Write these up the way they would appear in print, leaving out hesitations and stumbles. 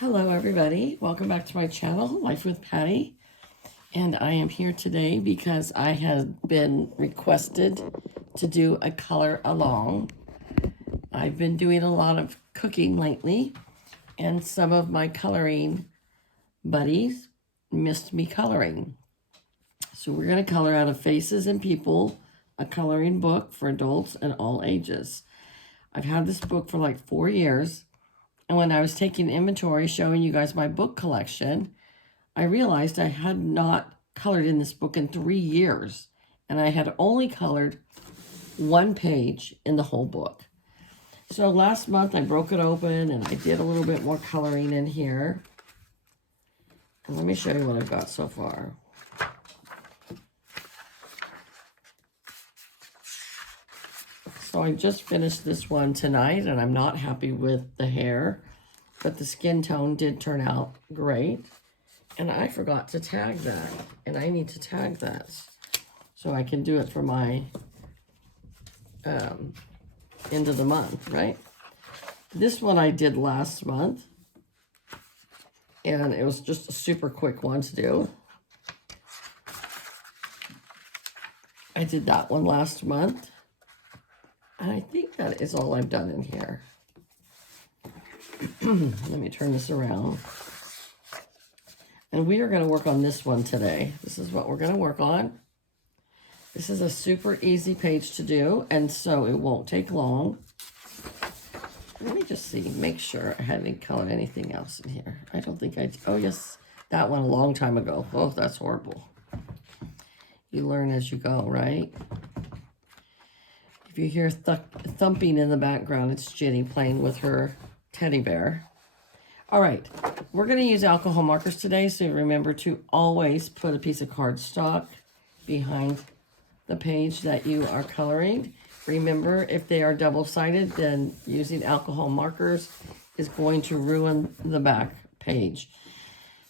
Hello everybody, welcome back to my channel, Life with Patty. And I am here today because I have been requested to do a color along. I've been doing a lot of cooking lately, and some of my coloring buddies missed me coloring. So we're going to color out of Faces and People, a coloring book for adults and all ages. I've had this book for like 4 years. And when I was taking inventory, showing you guys my book collection, I realized I had not colored in this book in 3 years. And I had only colored one page in the whole book. So last month I broke it open and I did a little bit more coloring in here. And let me show you what I've got so far. So I just finished this one tonight, and I'm not happy with the hair, but the skin tone did turn out great. And I forgot to tag that, and I need to tag that so I can do it for my end of the month, right? This one I did last month, and it was just a super quick one to do. I did that one last month. And I think that is all I've done in here. Let me turn this around. And we are going to work on this one today. This is what we're going to work on. This is a super easy page to do, and so it won't take long. Let me just see, make sure I haven't colored anything else in here. I don't think I, oh yes, that one a long time ago. Oh, that's horrible. You learn as you go, right? If you hear thumping in the background, it's Jenny playing with her teddy bear. All right, we're going to use alcohol markers today, so remember to always put a piece of cardstock behind the page that you are coloring. Remember, if they are double-sided, then using alcohol markers is going to ruin the back page.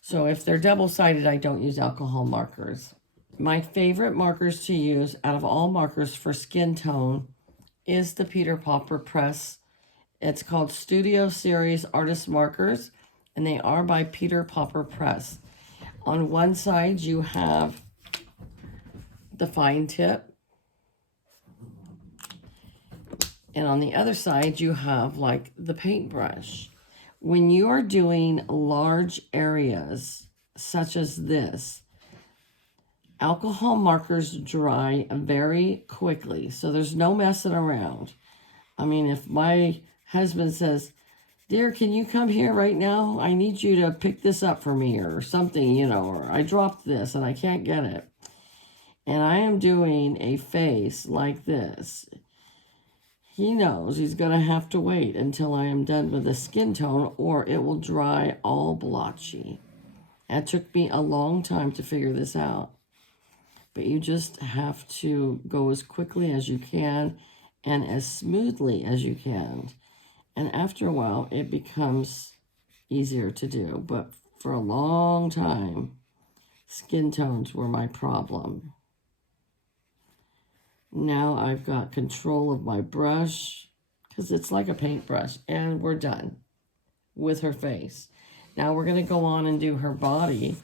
So if they're double-sided, I don't use alcohol markers. My favorite markers to use out of all markers for skin tone is the Peter Popper Press. It's called Studio Series Artist Markers, and they are by Peter Popper Press. On one side, you have the fine tip, and on the other side, you have like the paintbrush. When you are doing large areas, such as this, alcohol markers dry very quickly, so there's no messing around. I mean, if my husband says, "Dear, can you come here right now? I need you to pick this up for me," or something, you know, or I dropped this and I can't get it. And I am doing a face like this. He knows he's going to have to wait until I am done with the skin tone, or it will dry all blotchy. It took me a long time to figure this out. But you just have to go as quickly as you can and as smoothly as you can. And after a while, it becomes easier to do. But for a long time, skin tones were my problem. Now I've got control of my brush, because it's like a paintbrush, and we're done with her face. Now we're going to go on and do her body.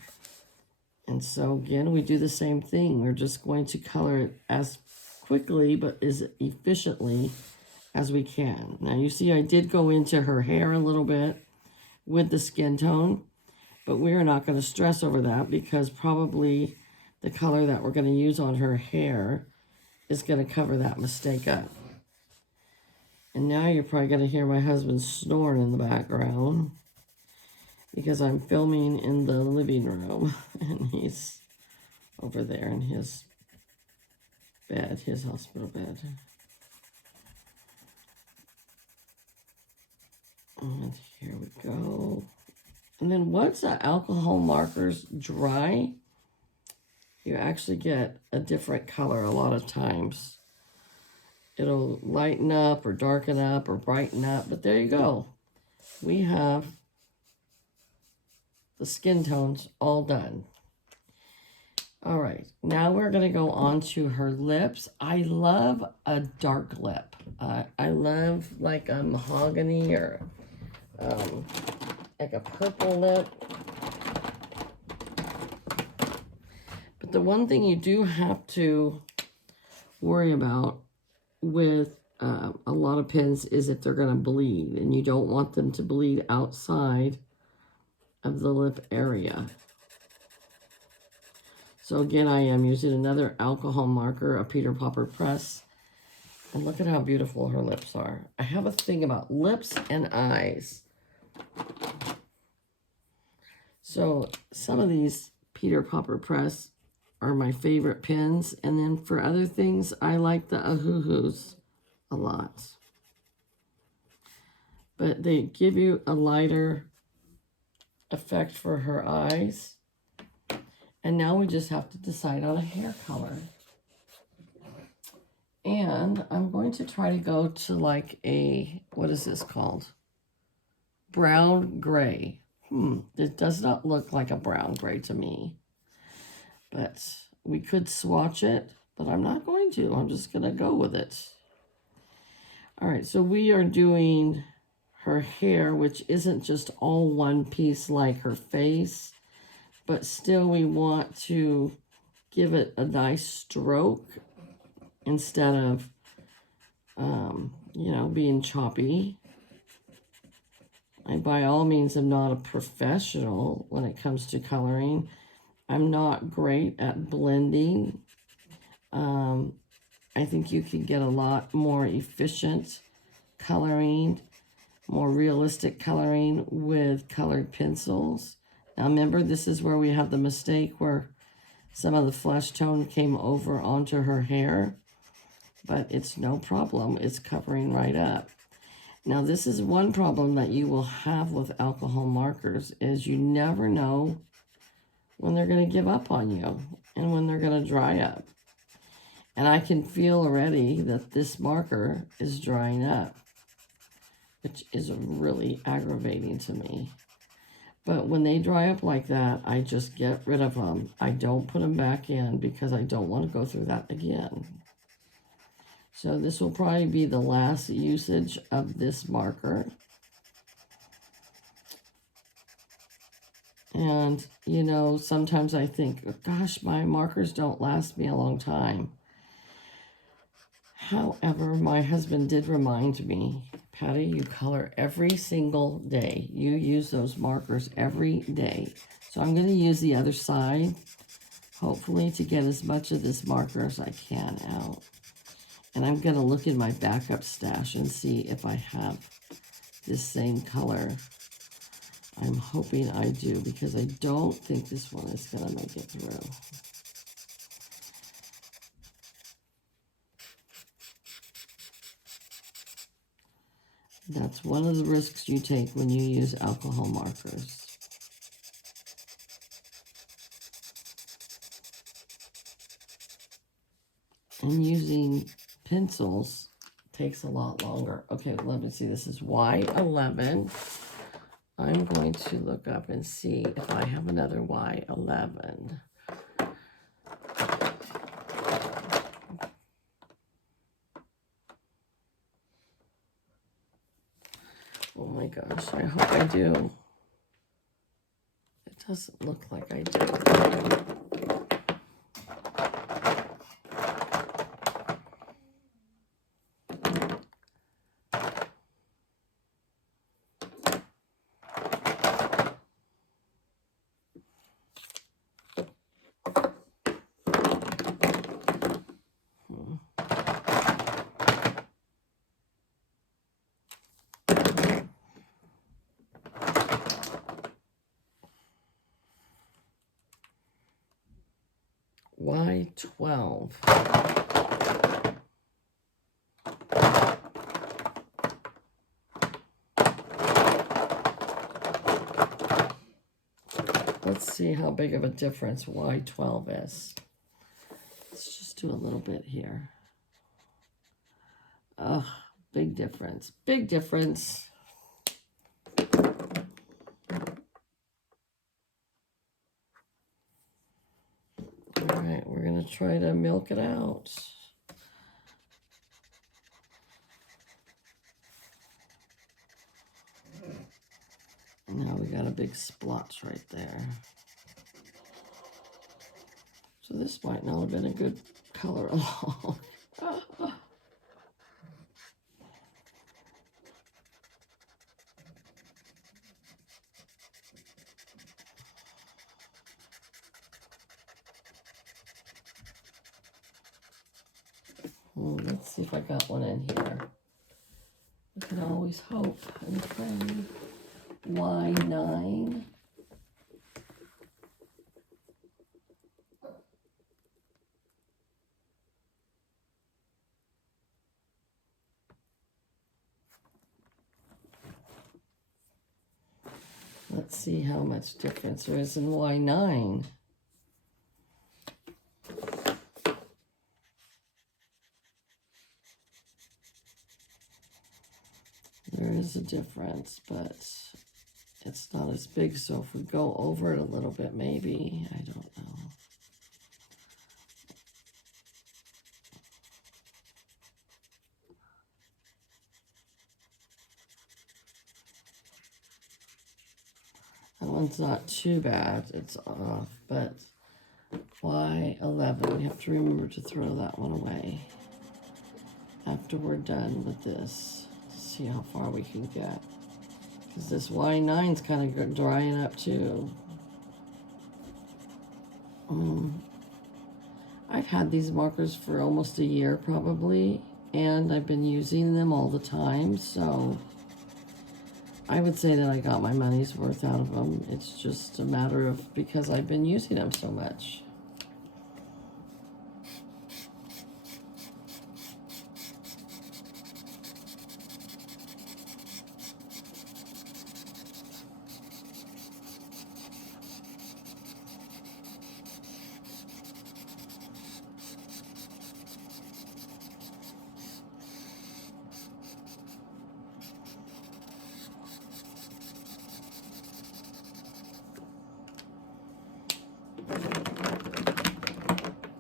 And so again, we do the same thing. We're just going to color it as quickly but as efficiently as we can. Now you see I did go into her hair a little bit with the skin tone, but we're not going to stress over that because probably the color that we're going to use on her hair is going to cover that mistake up. And now you're probably going to hear my husband snoring in the background, because I'm filming in the living room, and he's over there in his bed, his hospital bed. And here we go. And then once the alcohol markers dry, you actually get a different color a lot of times. It'll lighten up or darken up or brighten up, but there you go. We have the skin tones all done. All right, now we're going to go on to her lips. I love a dark lip. I love like a mahogany or like a purple lip. But the one thing you do have to worry about with a lot of pens is if they're going to bleed, and you don't want them to bleed outside of the lip area. So again, I am using another alcohol marker, a Peter Popper Press. And look at how beautiful her lips are. I have a thing about lips and eyes. So some of these Peter Popper Press are my favorite pens. And then for other things, I like the Ahuhus a lot. But they give you a lighter effect for her eyes. And now we just have to decide on a hair color. And I'm going to try to go to like a, what is this called? Brown gray. It does not look like a brown gray to me. But we could swatch it, but I'm not going to. I'm just going to go with it. All right, so we are doing her hair, which isn't just all one piece like her face, but still we want to give it a nice stroke instead of, you know, being choppy. I, by all means, am not a professional when it comes to coloring. I'm not great at blending. I think you can get a lot more efficient coloring, more realistic coloring with colored pencils. Now remember, this is where we have the mistake where some of the flesh tone came over onto her hair, but it's no problem. It's covering right up. Now this is one problem that you will have with alcohol markers is you never know when they're going to give up on you and when they're going to dry up. And I can feel already that this marker is drying up, which is really aggravating to me. But when they dry up like that, I just get rid of them. I don't put them back in because I don't want to go through that again. So this will probably be the last usage of this marker. And, you know, sometimes I think, gosh, my markers don't last me a long time. However, my husband did remind me, Patty, you color every single day. You use those markers every day. So I'm going to use the other side, hopefully, to get as much of this marker as I can out. And I'm going to look in my backup stash and see if I have this same color. I'm hoping I do, because I don't think this one is going to make it through. That's one of the risks you take when you use alcohol markers. And using pencils takes a lot longer. Okay, let me see. This is Y11. I'm going to look up and see if I have another Y11. Oh my gosh, I hope I do. It doesn't look like I do. Y12. Let's see how big of a difference Y12 is. Let's just do a little bit here. Oh, big difference. Big difference. All right, we're going to try to milk it out. Now we got a big splotch right there. So this might not have been a good color along. Let's see if I got one in here. You can always hope and pray. Y9. Let's see how much difference there is in Y9. There is a difference, but it's not as big. So if we go over it a little bit, maybe, I don't know. That one's not too bad. It's off, but Y11, we have to remember to throw that one away after we're done with this. See how far we can get. Because this Y9's kind of drying up too. I've had these markers for almost a year probably, and I've been using them all the time, so I would say that I got my money's worth out of them. It's just a matter of because I've been using them so much.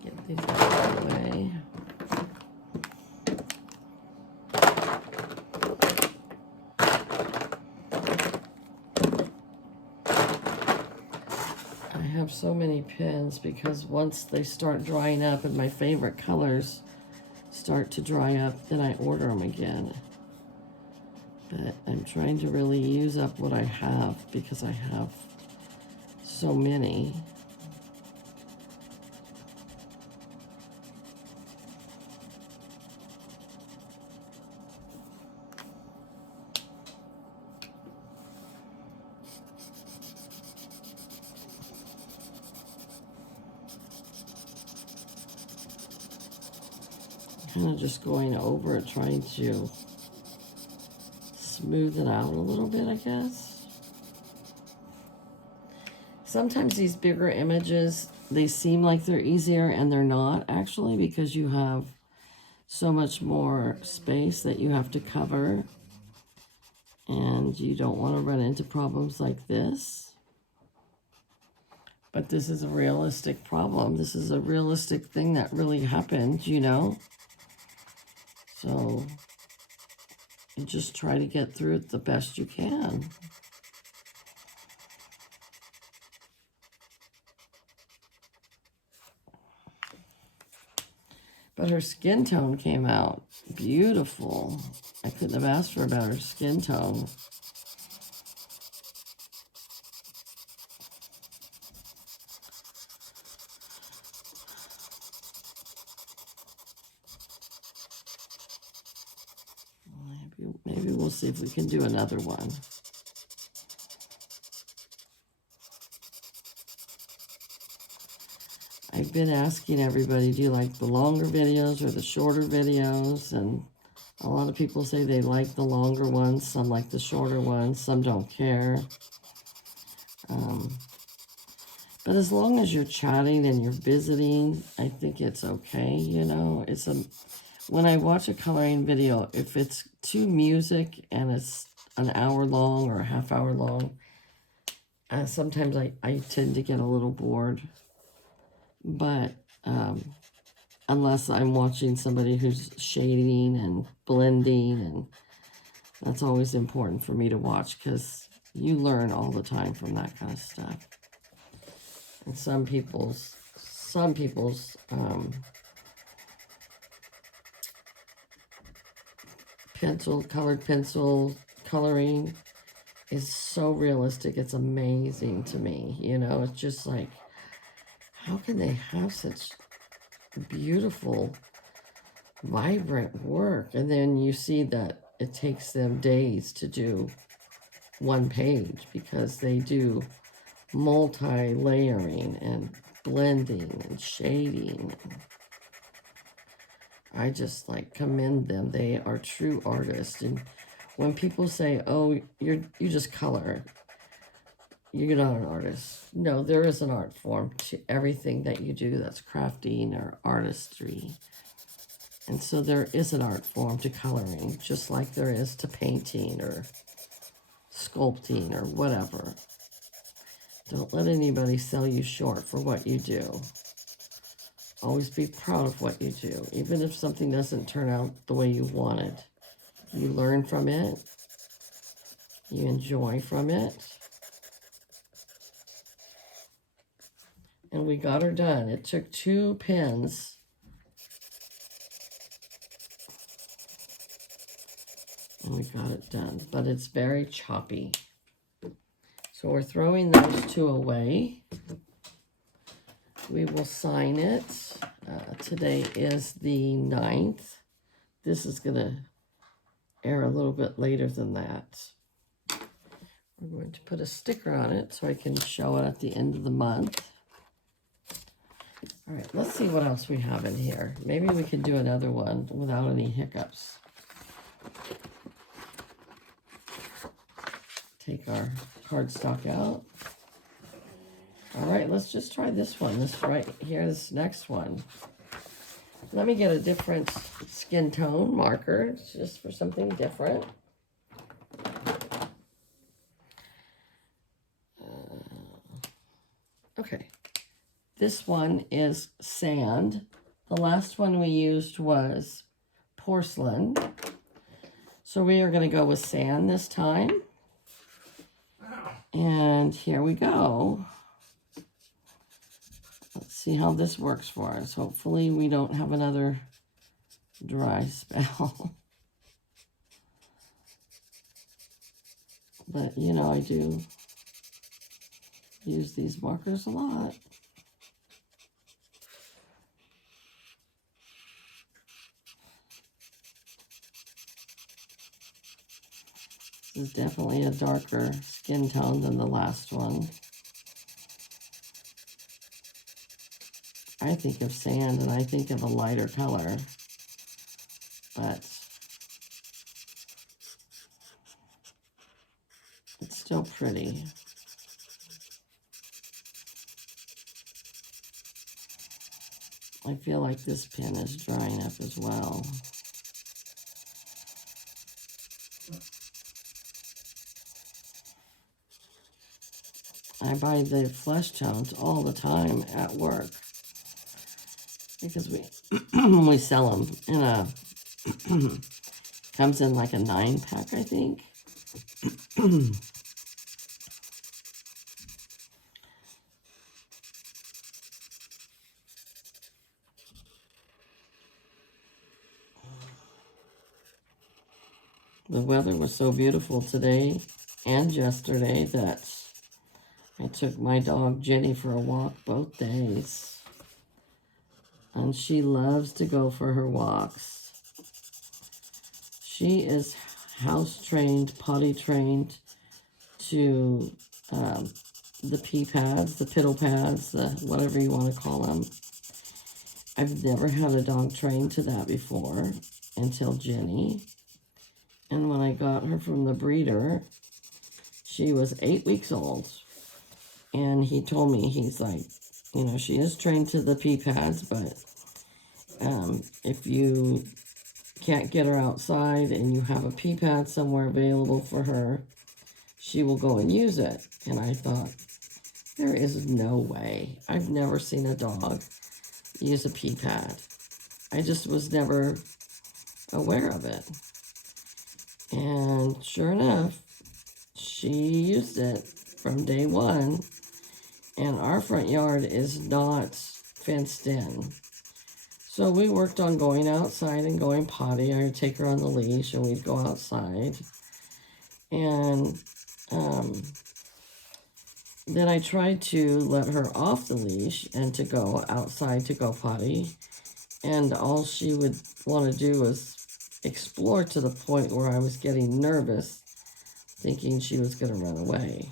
Get these out of the way. I have so many pins because once they start drying up and my favorite colors start to dry up, then I order them again. But I'm trying to really use up what I have because I have so many. Kind of just going over it, trying to smooth it out a little bit, I guess. Sometimes these bigger images, they seem like they're easier and they're not actually, because you have so much more space that you have to cover and you don't want to run into problems like this. But this is a realistic problem. This is a realistic thing that really happened, you know? So you just try to get through it the best you can. But her skin tone came out beautiful. I couldn't have asked for a better skin tone. Maybe we'll see if we can do another one. I've been asking everybody, do you like the longer videos or the shorter videos? And a lot of people say they like the longer ones. Some like the shorter ones. Some don't care. But as long as you're chatting and you're visiting, I think it's okay, you know. When I watch a coloring video, if it's to music and it's an hour long or a half hour long, sometimes I tend to get a little bored. But unless I'm watching somebody who's shading and blending, and that's always important for me to watch because You learn all the time from that kind of stuff. And some people's colored pencil coloring is so realistic. It's amazing to me. You know, it's just like, how can they have such beautiful, vibrant work? And then you see that it takes them days to do one page because they do multi-layering and blending and shading. I just like commend them. They are true artists. And when people say, "Oh, you just color," you're not an artist. No, there is an art form to everything that you do that's crafting or artistry. And so there is an art form to coloring, just like there is to painting or sculpting or whatever. Don't let anybody sell you short for what you do. Always be proud of what you do. Even if something doesn't turn out the way you wanted, you learn from it. You enjoy from it. And we got her done. It took 2 pens. And we got it done. But it's very choppy. So we're throwing those 2 away. We will sign it. Today is the 9th. This is going to air a little bit later than that. We're going to put a sticker on it so I can show it at the end of the month. All right, let's see what else we have in here. Maybe we can do another one without any hiccups. Take our cardstock out. All right, let's just try this one. This right here, this next one. Let me get a different skin tone marker, just for something different. Okay, this one is sand. The last one we used was porcelain. So we are going to go with sand this time. And here we go. Let's see how this works for us. Hopefully we don't have another dry spell. But, you know, I do use these markers a lot. This is definitely a darker skin tone than the last one. I think of sand and I think of a lighter color, but it's still pretty. I feel like this pen is drying up as well. I buy the flesh tones all the time at work because we sell them in a comes in like a 9-pack, I think. The weather was so beautiful today and yesterday that I took my dog Jenny for a walk both days. And she loves to go for her walks. She is house-trained, potty-trained to the pee pads, the piddle pads, the whatever you want to call them. I've never had a dog trained to that before until Jenny. And when I got her from the breeder, she was 8 weeks old. And he told me, he's like, you know, she is trained to the pee pads, but if you can't get her outside and you have a pee pad somewhere available for her, she will go and use it. And I thought, there is no way. I've never seen a dog use a pee pad. I just was never aware of it. And sure enough, she used it from day one, and our front yard is not fenced in. So we worked on going outside and going potty. I would take her on the leash and we'd go outside. And then I tried to let her off the leash and to go outside to go potty. And all she would want to do was explore, to the point where I was getting nervous, thinking she was going to run away.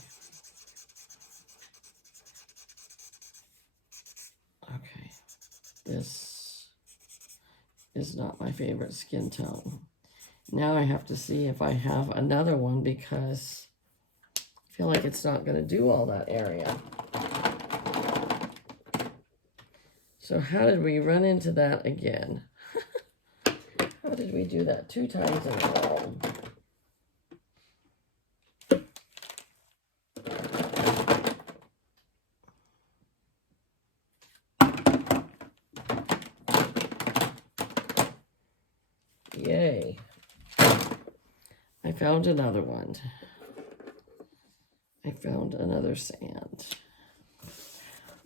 Okay, this is not my favorite skin tone. Now I have to see if I have another one, because I feel like it's not going to do all that area. So how did we run into that again? How did we do that 2 times in a row? Yay. I found another one. I found another sand.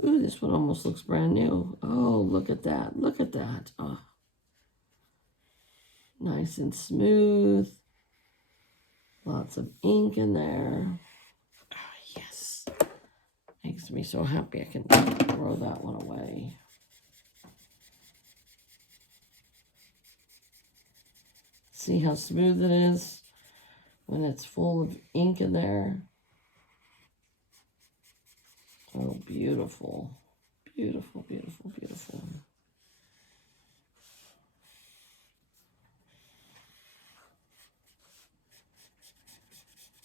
Ooh, this one almost looks brand new. Oh, look at that. Look at that. Oh. Nice and smooth. Lots of ink in there. Oh, yes. Makes me so happy I can throw that one away. See how smooth it is when it's full of ink in there? Oh, beautiful. Beautiful, beautiful, beautiful.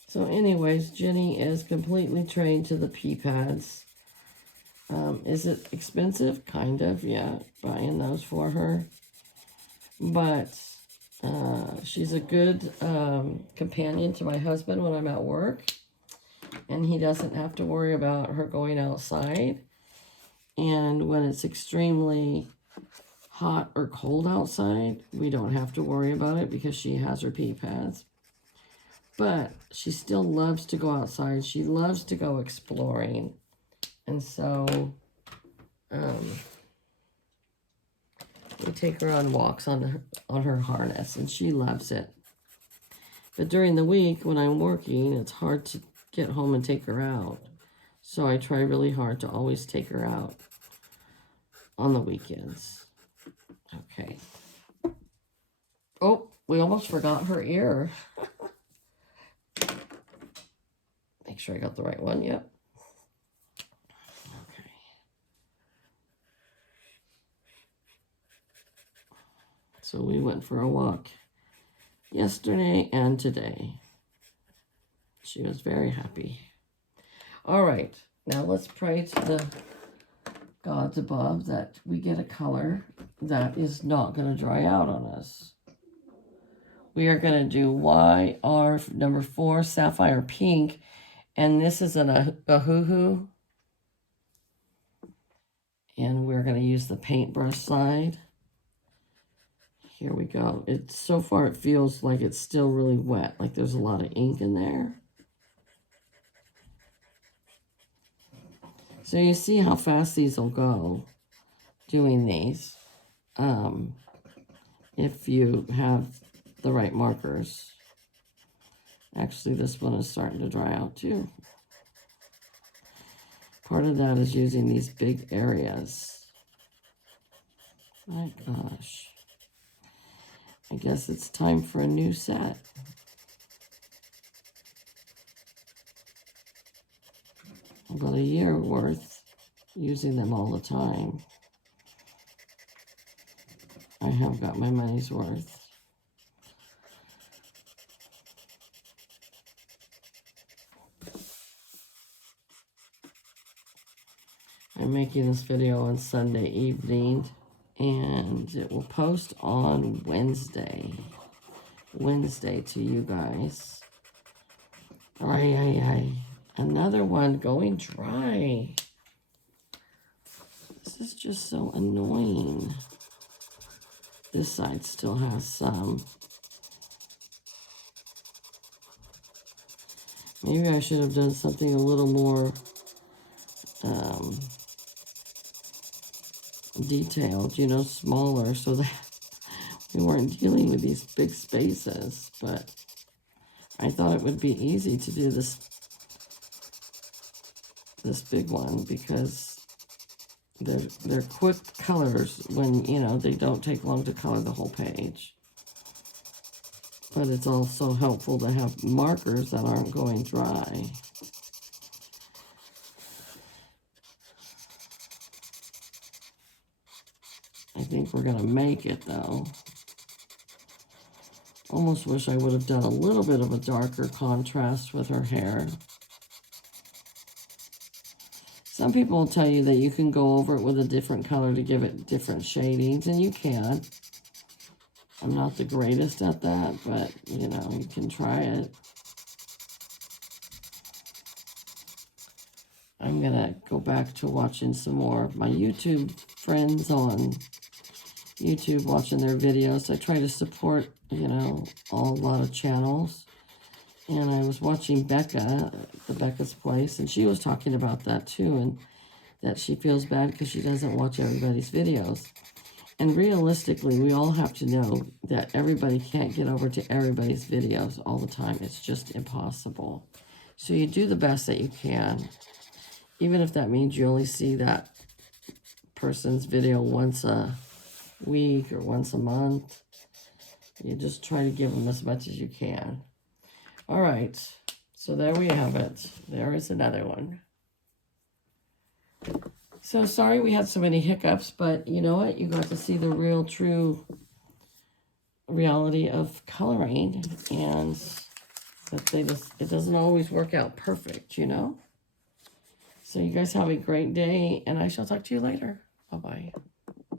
So anyways, Jenny is completely trained to the pea pads. Is it expensive? Kind of, yeah, buying those for her. But she's a good companion to my husband when I'm at work. And he doesn't have to worry about her going outside. And when it's extremely hot or cold outside, we don't have to worry about it because she has her pea pads. But she still loves to go outside. She loves to go exploring. And so we take her on walks on her harness, and she loves it. But during the week when I'm working, it's hard to get home and take her out. So I try really hard to always take her out on the weekends. Okay. Oh, we almost forgot her ear. Make sure I got the right one. Yep. Okay. So we went for a walk yesterday and today. She was very happy. All right. Now let's pray to the gods above that we get a color that is not going to dry out on us. We are going to do YR number 4, Sapphire Pink. And this is a hoo-hoo. And we're going to use the paintbrush side. Here we go. So far it feels like it's still really wet. Like there's a lot of ink in there. So you see how fast these will go doing these. If you have the right markers. Actually, this one is starting to dry out too. Part of that is using these big areas. My gosh. I guess it's time for a new set. About a year worth using them all the time. I have got my money's worth. I'm making this video on Sunday evening, and it will post on Wednesday to you guys. Another one going dry. This is just so annoying. This side still has some. Maybe I should have done something a little more detailed, you know, smaller, so that we weren't dealing with these big spaces. But I thought it would be easy to do this big one because they're quick colors when, you know, they don't take long to color the whole page. But it's also helpful to have markers that aren't going dry. I think we're going to make it, though. Almost wish I would have done a little bit of a darker contrast with her hair. Some people will tell you that you can go over it with a different color to give it different shadings, and you can. I'm not the greatest at that, but, you know, you can try it. I'm going to go back to watching some more of my YouTube friends on YouTube, watching their videos. I try to support, you know, a lot of channels. And I was watching Becca, the Becca's Place, and she was talking about that too, and that she feels bad because she doesn't watch everybody's videos. And realistically, we all have to know that everybody can't get over to everybody's videos all the time. It's just impossible. So you do the best that you can, even if that means you only see that person's video once a week or once a month. You just try to give them as much as you can. All right, so there we have it. There is another one. So sorry we had so many hiccups, but you know what? You got to see the real, true reality of coloring, and that it doesn't always work out perfect, you know? So you guys have a great day, and I shall talk to you later. Bye-bye.